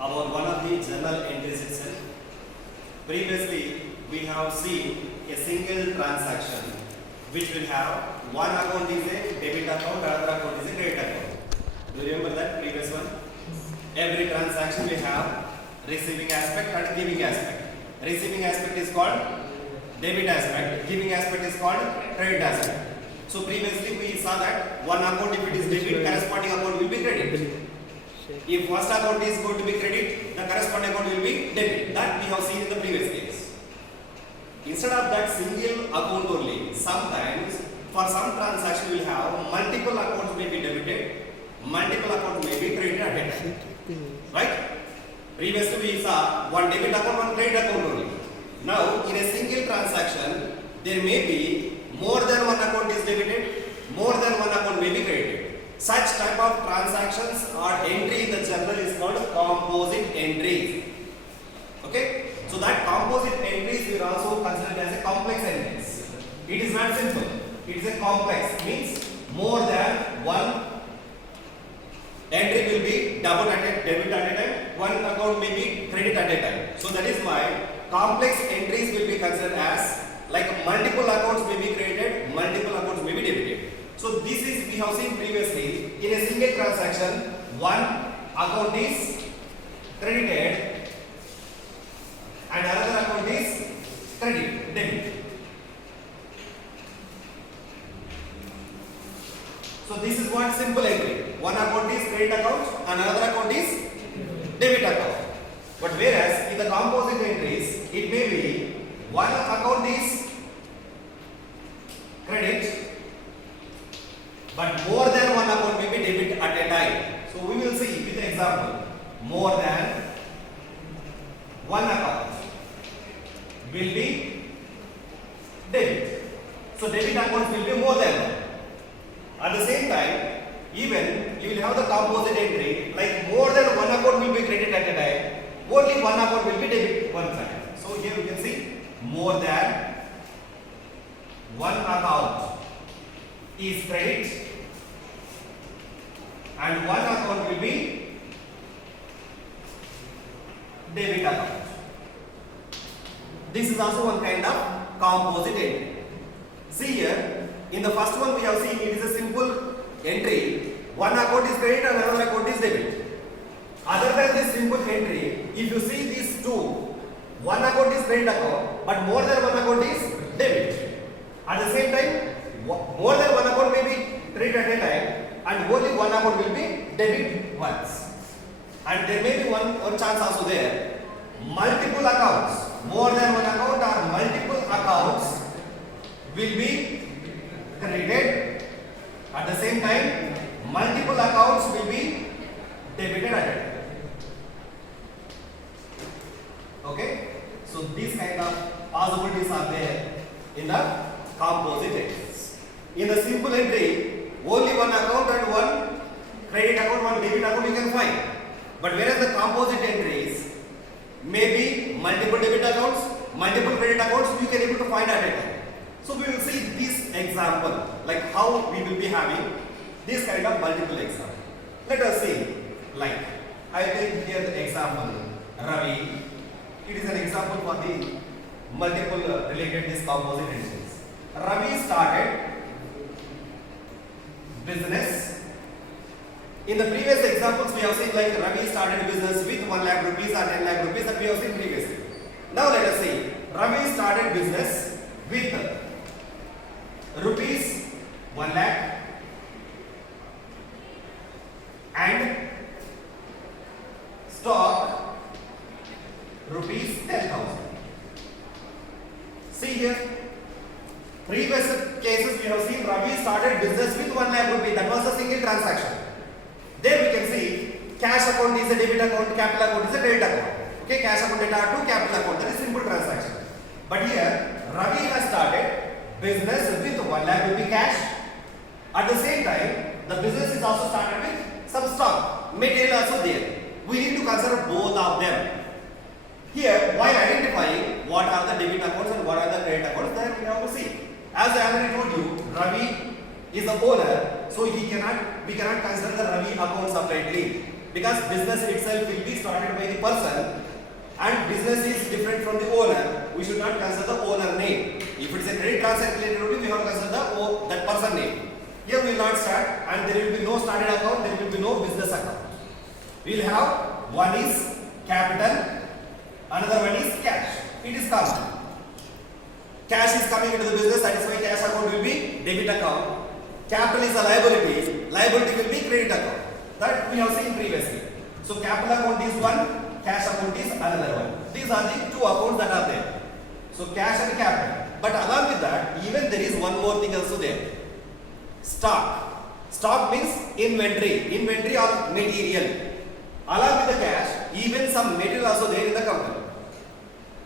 about one of the journal entries itself. Previously, we have seen a single transaction which will have one account is a debit account, another account is a credit account. Do you remember that previous one? Every transaction will have receiving aspect and giving aspect. Receiving aspect is called debit aspect, giving aspect is called credit aspect. So previously we saw that one account, if it is debit, corresponding account will be credit. If first account is going to be credit, the corresponding account will be debit. That we have seen in the previous case. Instead of that single account only, sometimes for some transaction we will have multiple accounts may be debited, multiple accounts may be credited at a time. Right? Previously we saw one debit account, one credit account only. Now in a single transaction, there may be more than one account is debited, more than one account may be credited. Such type of transactions or entry in the journal is called composite entries. Okay? So that composite entries we are also considered as a complex entries. It is not simple. It is a complex. Means more than one entry will be debit at a time. One account may be credit at a time. So that is why complex entries will be considered as like multiple accounts may be credited, multiple accounts may be debited. So this is we have seen previously in a single transaction, one account is credited and another account is debit. So this is one simple entry. One account is credit account and another account is debit account. But whereas in the composite entries, it may be one account is credit, but more than one account may be debit at a time. So we will see with the example. More than one account will be debit. So debit accounts will be more than one. At the same time, even you will have the composite entry, like more than one account will be credit at a time, only one account will be debit one time. So here we can see more than one account is credit and one account will be debit account. This is also one kind of composite entry. See here, in the first one we have seen it is a simple entry. One account is credit and another account is debit. Other than this simple entry, if you see these two, one account is credit account, but more than one account is debit. At the same time, more than one account may be credit at a time, and only one account will be debit once. And there may be one chance also there. Multiple accounts, more than one account or multiple accounts will be credited. At the same time, multiple accounts will be debited at a time. Okay? So these kind of possibilities are there in the composite entries. In the simple entry, only one account and one credit account, one debit account you can find. But whereas the composite entries may be multiple debit accounts, multiple credit accounts, you can able to find at a time. So we will see this example, like how we will be having this kind of multiple example. Let us see, like I will take here the example, Ravi. It is an example for the multiple related this composite entities. Ravi started business. In the previous examples we have seen like Ravi started business with 1 lakh rupees or 10 lakh rupees that we have seen previously. Now let us see, Ravi started business with rupees 1 lakh and stock rupees 10,000. See here, previous cases we have seen Ravi started business with 1 lakh rupees. That was a single transaction. There we can see cash account is a debit account, capital account is a credit account. Okay, cash account data are to capital account. That is simple transaction. But here Ravi has started business with 1 lakh rupee cash. At the same time, the business is also started with some stock, material also there. We need to consider both of them. Here, while identifying what are the debit accounts and what are the credit accounts, then we have to see. As I already told you, Ravi is the owner, so we cannot consider the Ravi account separately. because business itself will be started by the person and business is different from the owner. We should not consider the owner name. If it is a credit transaction related only, we have to consider that person name. Here we will not start, and there will be no started account, there will be no business account. We will have one is capital, another one is cash. It is common. Cash is coming into the business, that is why cash account will be debit account. Capital is a liability, liability will be credit account. That we have seen previously. So capital account is one, cash account is another one. These are the two accounts that are there. So cash and capital. But along with that, even there is one more thing also there. Stock. Stock means inventory. Inventory or material. Along with the cash, even some material also there in the company.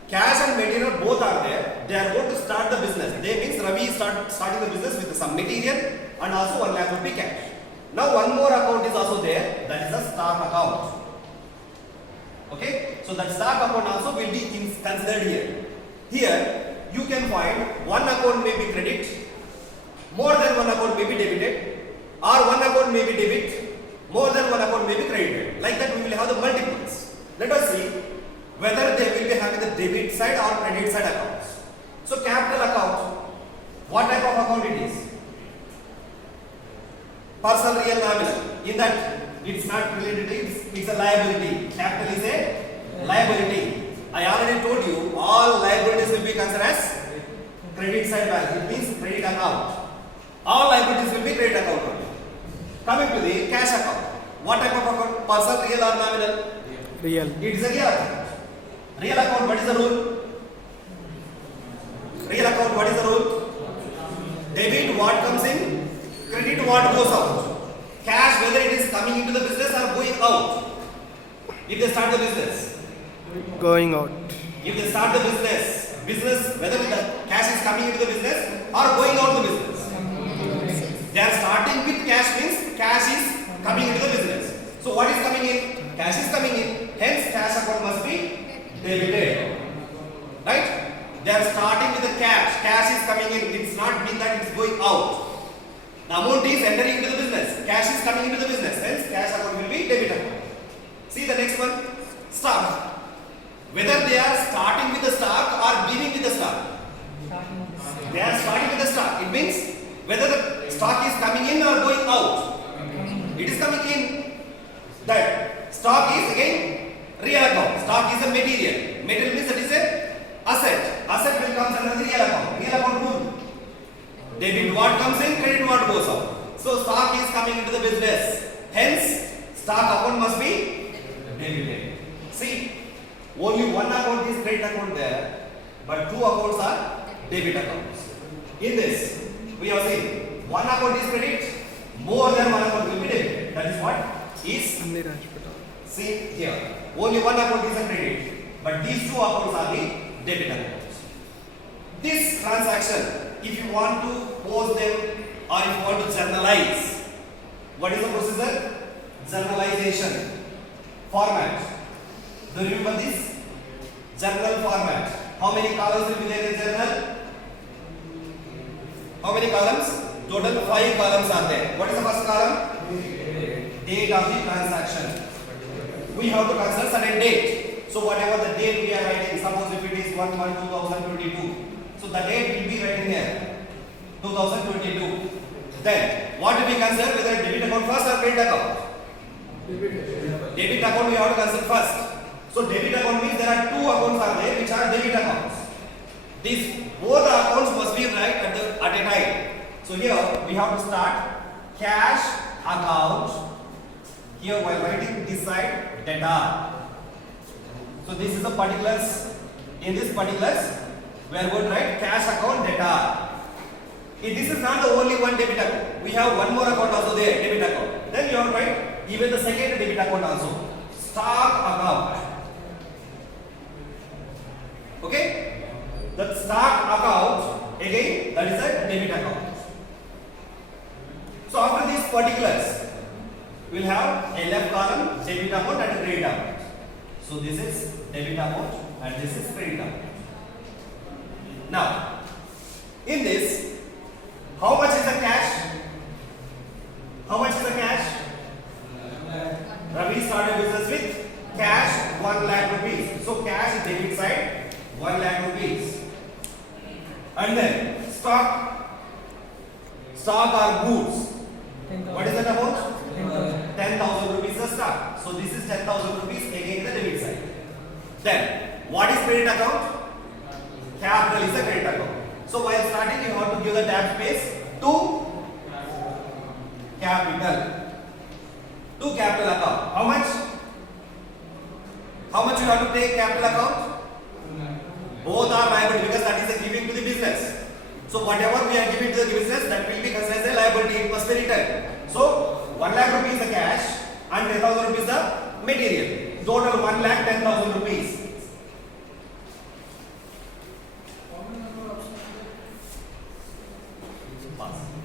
Cash and material both are there. They are going to start the business. They means Ravi is starting the business with some material and also 1 lakh rupee cash. Now one more account is also there. That is the stock account. Okay. So that stock account also will be considered here. Here you can find one account may be credit, more than one account may be debited, or one account may be debit, more than one account may be credited. Like that we will have the multiples. Let us see whether they will be having the debit side or credit side accounts. So capital account, what type of account it is? Personal real nominal. In that it's not related, it's a liability. Capital is a liability. I already told you all liabilities will be considered as credit side balance. It means credit account. All liabilities will be credit account only. Coming to the cash account. What type of account? Personal real or nominal? Real. It is a real account. Real account, what is the rule? Real account, what is the rule? Debit what comes in, credit what goes out. Cash, whether it is coming into the business or going out. If they start the business. Going out. If they start the business, whether the cash is coming into the business or going out the business. They are starting with cash means cash is coming into the business. So what is coming in? Cash is coming in. Hence cash account must be debited. Right? They are starting with the cash. Cash is coming in. It's not mean that it's going out. The amount is entering into the business. Cash is coming into the business. Hence cash account will be debit account. See the next one. Stock. Whether they are starting with the stock or leaving with the stock. They are starting with the stock. It means whether the stock is coming in or going out. It is coming in. That stock is again real account. Stock is a material. Material means that is a asset. Asset will come under the real account. Real account rule. Debit what comes in, credit what goes out. So stock is coming into the business. Hence, stock account must be debited. See, only one account is credit account there, but two accounts are debit accounts. In this, we have seen one account is credit, more than one account will be debit. That is what is. See here, only one account is a credit, but these two accounts are the debit accounts. This transaction, if you want to post them or if you want to journalize, what is the procedure? Journalization format. Do you remember this? Journal format. How many columns will be there in journal? How many columns? Total 5 columns are there. What is the first column? Date of the transaction. We have to consider certain date. So whatever the date we are writing, suppose if it is 1/1/2022. So the date will be written here. 2022. Then what do we consider? Whether debit account first or credit account? Debit account we have to consider first. So debit account means there are two accounts are there which are debit accounts. These both accounts must be right at a time. So here we have to start cash account. Here while writing this side data. So this is the particulars. In this particulars we are going to write cash account data. If this is not the only one debit account, we have one more account also there, debit account. Then you have to write even the second debit account also, stock account. Okay? The stock account again that is a debit account. So after these particulars, we will have a left column debit amount and a credit amount. So this is debit amount and this is credit amount. Now, in this, how much is the cash? How much is the cash? Ravi started business with cash 1 lakh rupees. So cash is debit side 1 lakh rupees. And then stock or goods. What is that amount? 10,000 rupees the stock. So this is 10,000 rupees again the debit side. Then what is credit account? Capital is the credit account. So while starting you have to give the tab space to capital. To capital account. How much? How much you have to take capital account? Both are liability because that is a giving to the business. So whatever we are giving to the business, that will be considered as a liability, it must be returned. So 1 lakh rupees the cash and 10,000 rupees the material. Total 1 lakh 10,000 rupees.